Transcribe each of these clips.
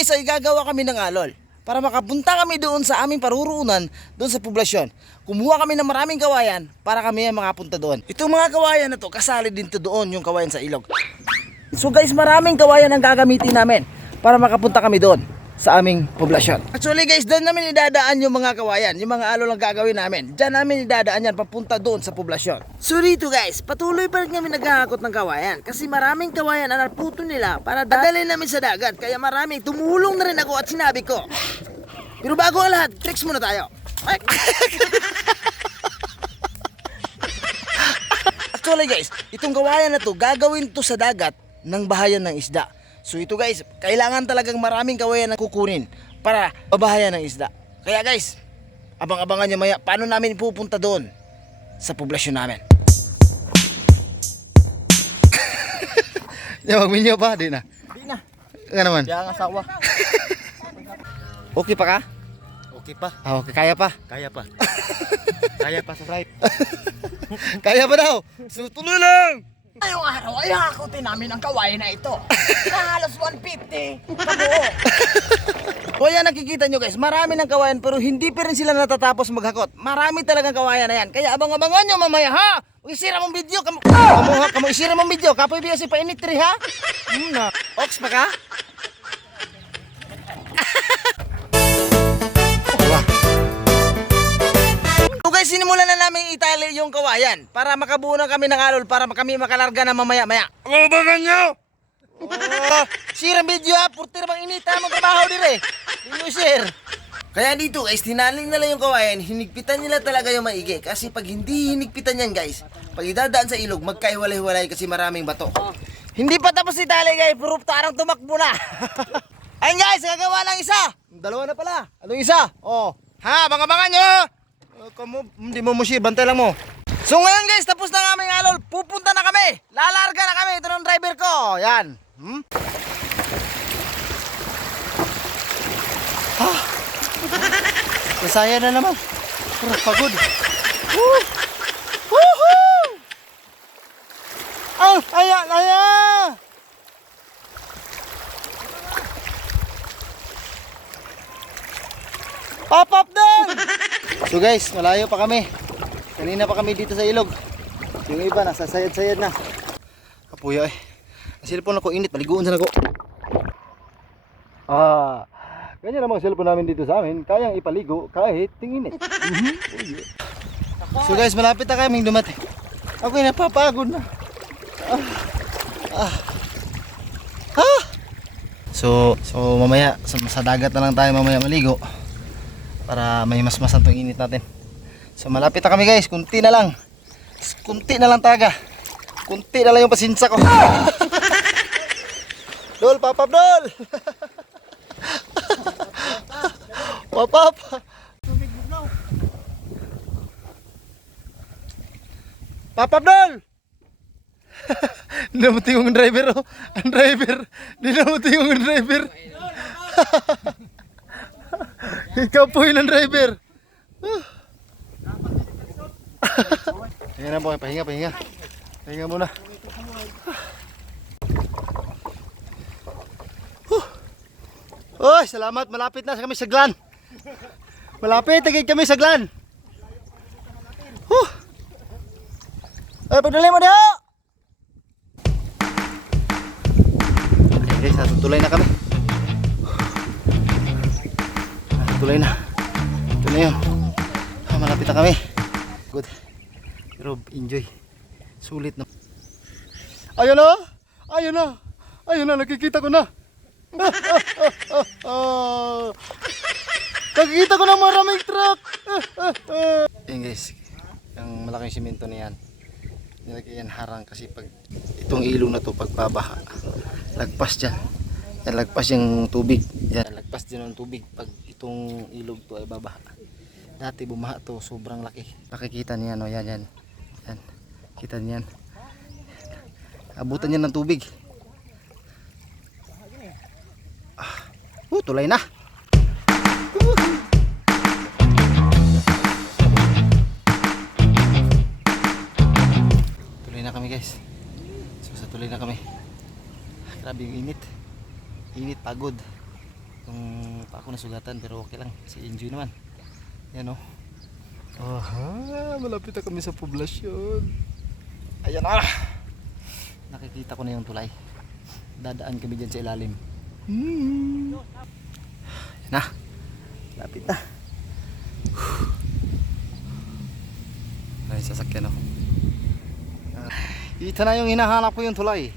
guys ay gagawa kami ng alol para makapunta kami doon sa aming paruruunan doon sa poblasyon. Kumuha kami ng maraming kawayan para kami ay makapunta doon. Itong mga kawayan na to, kasali din to doon yung kawayan sa ilog. So guys, maraming kawayan ang gagamitin namin para makapunta kami doon sa aming poblasyon. Actually guys, doon namin idadaan yung mga kawayan, yung mga alol ang gagawin namin. Diyan namin idadaan yan papunta doon sa poblasyon. So dito guys, patuloy pa rin kami naghahakot ng kawayan kasi maraming kawayan ang naputo nila para dadalhin namin sa dagat. Kaya maraming tumulong na rin ako at sinabi ko. Pero bago ang lahat, tricks muna tayo. Ay! Actually guys, itong kawayan na to, gagawin to sa dagat ng bahayan ng isda. So ito guys, kailangan talagang maraming kawayan na kukunin para babahayan ng isda. Kaya guys, abang-abangan nyo maya, paano namin pupunta doon sa poblasyon namin. Di magminyo pa, di na. Di na. Nga naman. Diyan ang asawa. Okay pa ka? Okay pa. Ah, okay, kaya pa. Kaya pa. Kaya pa sa flight. Kaya pa daw. So tuloy lang. Ngayong araw ay hakutin namin ang kawain na ito. Na halos 150 kabuo. O yan nakikita nyo guys, marami ng kawayan pero hindi pa rin sila natatapos maghakot. Marami talagang kawayan na yan. Kaya abang-abangan nyo mamaya ha. Huwag isira mong video. Kamu, kamu, ha? kamu isira mong video. Kapoy biya si painit tri ha. Hmm na. Ox pa ka? Guys, sinimulan na namin itali yung kawayan para makabuo na kami ng alol para kami makalarga na mamaya-maya. Abangan nyo! Oh, sira video ha, purtir bang inita mo trabaho dire. Mo share. Kaya dito guys, tinaling nila yung kawayan, hinigpitan nila talaga yung maigi. Kasi pag hindi hinigpitan yan guys, pag idadaan sa ilog, magkaiwalay-walay kasi maraming bato. Hindi pa tapos si tali guys, puro tarang tumakbo na. Ayun guys, gagawa ng isa. Dalawa na pala. Anong isa? Oh. Ha, abangan nyo. Kamu, hindi mo share, bantay lang mo. So ngayon guys, tapos na ang aming alol. Pupunta na kami. Lalarga na kami. Ito ng driver ko. Yan. Hmm? Ah. Masaya na naman. Pero pagod. Woo! Woohoo! Ah, aya, aya! Pop up down! So guys, malayo pa kami. Kanina pa kami dito sa ilog. Yung iba nasa sayad-sayad na. Kapuya eh. Ang cellphone ako init, paliguan sana ako. Ah, ganyan ang mga cellphone namin dito sa amin. Kayang ipaligo kahit tingin eh. So guys, malapit na kaming dumating. Ako ay napapagod na. Ah. Ah. Ah. So, so mamaya sa, sa dagat na lang tayo mamaya maligo para may mas masan tong init natin. So malapit na kami guys, kunti na lang. Kunti na lang taga. Kunti na lang yung pasinsa ko. Dol, papap dol. papap. Papap dol. Namuti yung driver oh. Ang driver. Dinamuti yung driver. Ikaw po yun ang driver. Pahinga na po, pahinga, pahinga. Pahinga muna. Uy, salamat. Malapit na kami sa glan. Malapit, tagay kami sa glan. Huh. Ay, pagdali mo diyo! Okay guys, natutuloy na kami. Good. Pero enjoy. Sulit na. Ayun na! Ayun na! Ayun na! Nakikita ko na! Nakikita ko na maraming truck! Yan guys. Yung malaking simento na yan. Nilagay yan harang kasi pag itong ilong na to pagbabaha. Lagpas dyan. Yan, lagpas yung tubig. Yan, lagpas din ang tubig pag itong ilog to ay babaha. Dati bumaha to, sobrang laki. Nakikita niya no, yan yan. Yan. Kita niyan. Abutan niya ng tubig. Ah, uh, tulay na. Tuloy na kami guys. So sa tuloy na kami. Grabe yung init. Init pagod. Yung pa ako nasugatan pero okay lang. Si enjoy naman. Yan o. Aha, malapit na kami sa poblasyon. Ayan na. Nakikita ko na yung tulay. Dadaan kami dyan sa ilalim. Hmm. Yan na. Lapit na. Ay, sasakyan ako. Ah, Ito na yung hinahanap ko yung tulay.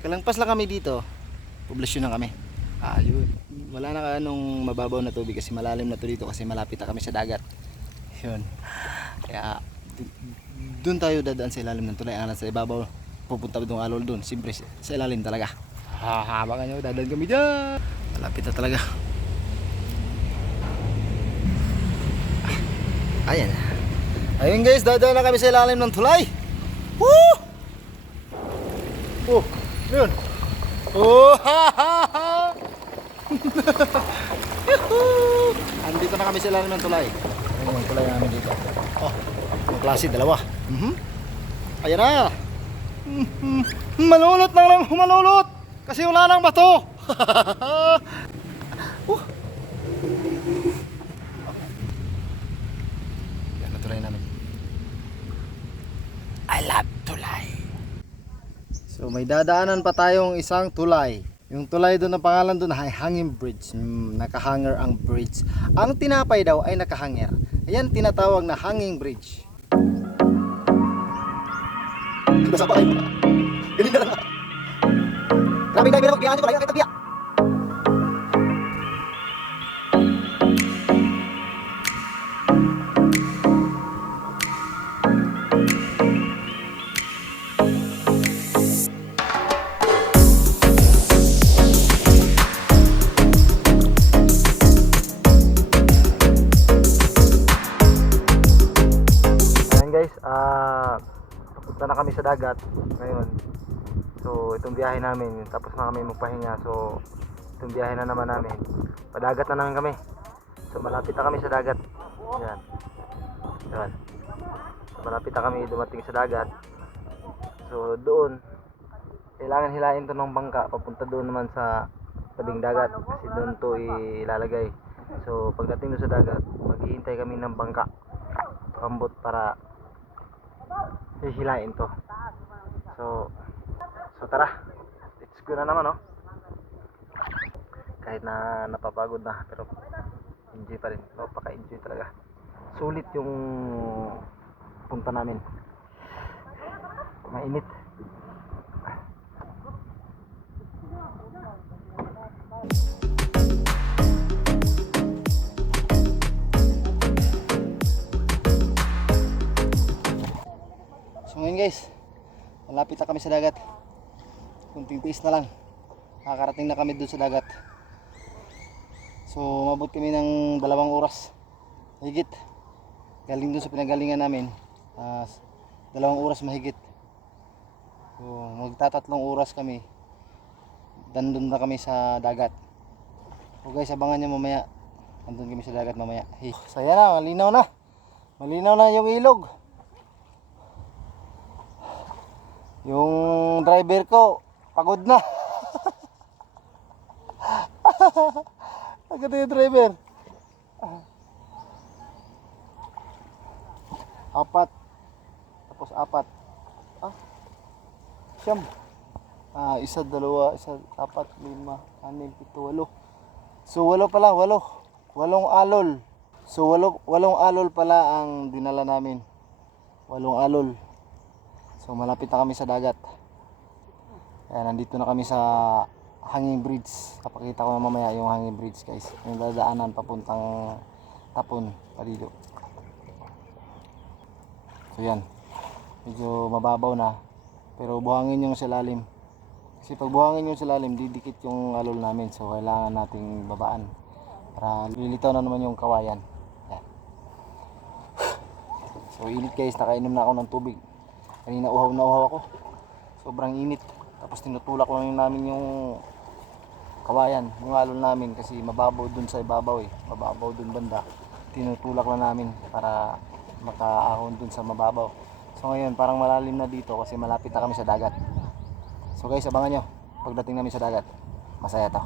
Kalangpas lang kami dito. Poblasyon na kami. Ah, yun. Wala na anong mababaw na tubig kasi malalim na to dito kasi malapit na kami sa dagat. Yun. Kaya doon tayo dadaan sa ilalim ng tulay. Ang sa ibabaw, pupunta doon alol doon. Siyempre sa ilalim talaga. Hahabakan nyo, dadaan kami dyan. Malapit na talaga. Ah, Ayan. Ayun guys, dadaan na kami sa ilalim ng tulay. Woo! Oh, yun. Oh, ha, ha! Andito na kami sa ilalim ng tulay. Ayun yung tulay namin dito. Oh, yung klase, dalawa. Mhm. Ayan na. Mhm. Malulot na lang, humalulot. Kasi wala nang bato. uh. Yan na tulay namin. I love tulay. So may dadaanan pa tayong isang tulay. Yung tulay doon na pangalan doon ay hanging bridge. Mm, nakahanger ang bridge. Ang tinapay daw ay nakahanger. Ayan tinatawag na hanging bridge. Basta pa kayo. Ganun na lang. Grabe na yung biyahan ko kayo kahit biyak. Papunta na kami sa dagat ngayon. So itong biyahe namin, tapos na kami magpahinga. So itong biyahe na naman namin. Padagat na naman kami. So malapit na kami sa dagat. Ayan. Ayan. So malapit na kami dumating sa dagat. So doon, kailangan hilain to ng bangka papunta doon naman sa tabing dagat kasi doon to ilalagay. So pagdating doon sa dagat, maghihintay kami ng bangka pambot para hihilain to. So, so tara. Let's go na naman, no? Kahit na napapagod na, pero enjoy pa rin. Napaka-enjoy talaga. Sulit yung punta namin. Mainit. Ngayon guys, malapit na kami sa dagat. Kunting tiis na lang. Nakakarating na kami doon sa dagat. So mabot kami ng dalawang oras. Higit. Galing doon sa pinagalingan namin. ah, dalawang oras mahigit. So magtatatlong oras kami. Dandun na kami sa dagat. So guys, abangan nyo mamaya. Andun kami sa dagat mamaya. Hey. Saya na, malinaw na. Malinaw na yung ilog. Yung driver ko, pagod na. Agad yung driver. Apat. Tapos apat. Ah. Siyam. Ah, isa, dalawa, isa, apat, lima, anim, pito, walo. So walo pala, walo. Walong alol. So walo, walong alol pala ang dinala namin. Walong alol. So malapit na kami sa dagat. Kaya nandito na kami sa hanging bridge. Kapakita ko na mamaya yung hanging bridge guys. Yung dadaanan papuntang tapon, palilo. So yan. Medyo mababaw na. Pero buhangin yung sa lalim. Kasi pag buhangin yung sa lalim, didikit yung alol namin. So kailangan nating babaan. Para lilitaw na naman yung kawayan. Yan. So init guys, nakainom na ako ng tubig. Kanina uhaw na uhaw ako. Sobrang init. Tapos tinutulak lang namin yung kawayan, yung alon namin kasi mababaw dun sa ibabaw eh. Mababaw dun banda. Tinutulak lang namin para makaahon dun sa mababaw. So ngayon parang malalim na dito kasi malapit na kami sa dagat. So guys, abangan nyo pagdating namin sa dagat. Masaya to.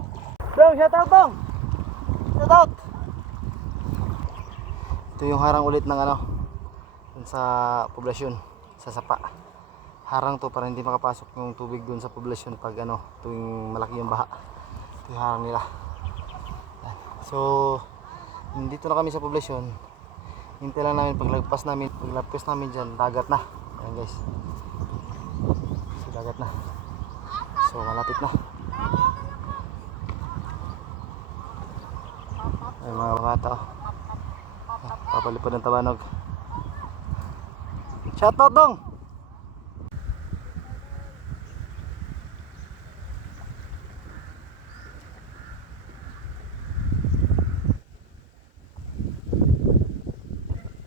Dong, shout out dong! Shout out! Ito yung harang ulit ng ano, sa poblasyon, sa sapa. Harang to para hindi makapasok yung tubig dun sa poblasyon pag ano, tuwing malaki yung baha. Ito yung harang nila. So, nandito na kami sa poblasyon. Hintay lang namin paglagpas namin, paglagpas namin dyan, dagat na. Ayan guys. So, dagat na. So, malapit na. Ay mga bata oh. Papalipad ng tabanog. Shoutout dong!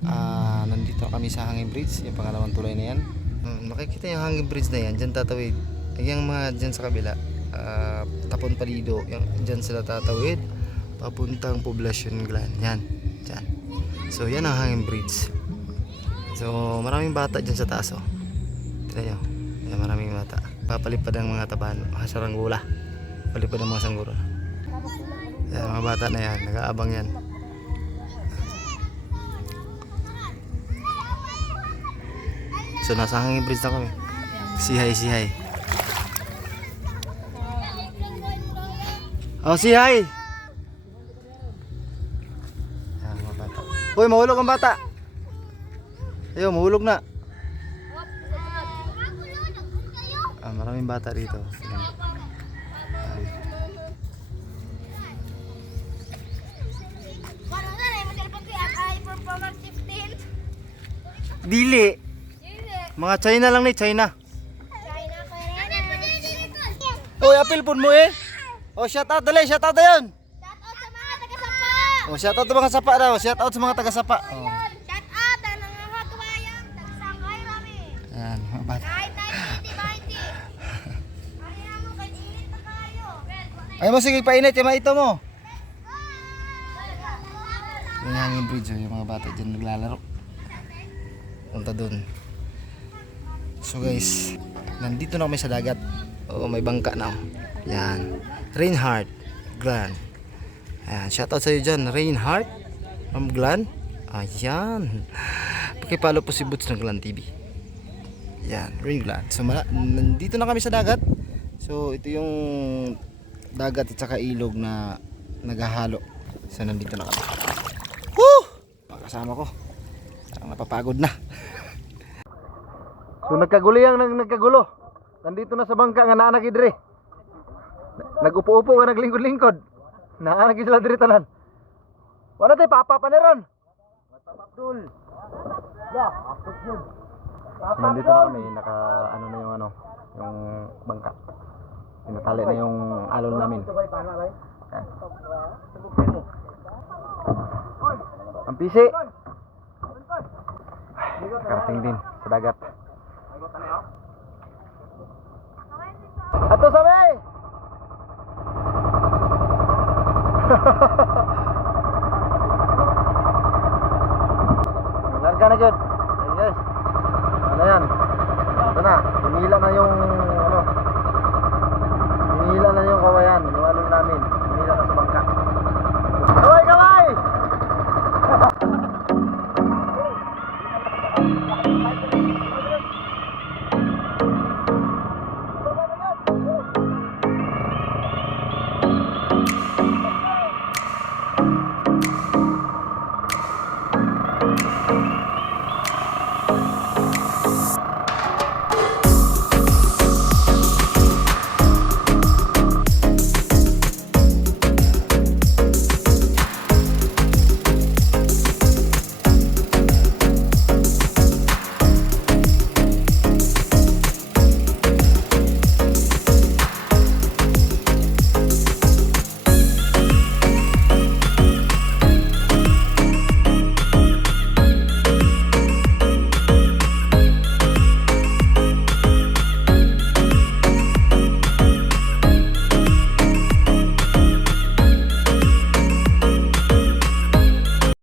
Ah, nandito kami sa Hanging Bridge, yung pangalawang tulay na yan. Mm, makikita yung Hanging Bridge na yan, dyan tatawid. Yung mga dyan sa kabila, ah, tapon palido, yung, dyan sila tatawid, papuntang Poblacion Glan. Yan, dyan. So, yan ang Hanging Bridge. So, maraming bata dyan sa taas, oh. Tignan nyo, yan, maraming bata. Papalipad ang mga taban, mga saranggula. Palipad ang mga sanggura. Yan, mga bata na yan, nag-aabang yan. So nasa hanging bridge na kami. Si hi, si hi. Oh, si hi. Yan, mga bata. Uy, mahulog ang bata. Ayun, mahulog na. Ah, maraming bata 15. Dili. Mga China lang ni China. Uy, apil pun mo eh. Oh, shout out dali, shout out na yun. Shout out sa mga taga-sapa. Oh, shout out sa mga sapa daw. Shout out sa mga taga sapa. Oh. Shout out ang mga kabayang taga-sangkay rami. Yan, mga bata. Kahit 90, 90. Kaya mo, kahit init na kayo. Ay mo sige painit yung mga ito mo. Yung hanging bridge oh, yung mga bata dyan naglalaro. Punta dun. So guys, nandito na kami sa dagat. Oo, may bangka na. oh. Yan. Reinhardt Glan. Ayan, shoutout sa iyo dyan. Reinhardt from Glan. Ayan. Pakipalo po si Boots ng Glan TV. Yan, Rain Glan. So, mala- nandito na kami sa dagat. So, ito yung dagat at saka ilog na naghahalo. So, nandito na kami. Woo! Mga kasama ko. Parang napapagod na. So, nagkagulo yung nag nagkagulo. Nandito na sa bangka nga naanag idre. Nagupo-upo nga naglingkod-lingkod. Naanag sila dire tanan. Wala tayo papa pa ni ron. Abdul. So, nandito na kami, naka ano na yung ano, yung bangka. Tinatali na yung alon namin. Yan. Ang pisi. Karating din sa dagat. Ato sa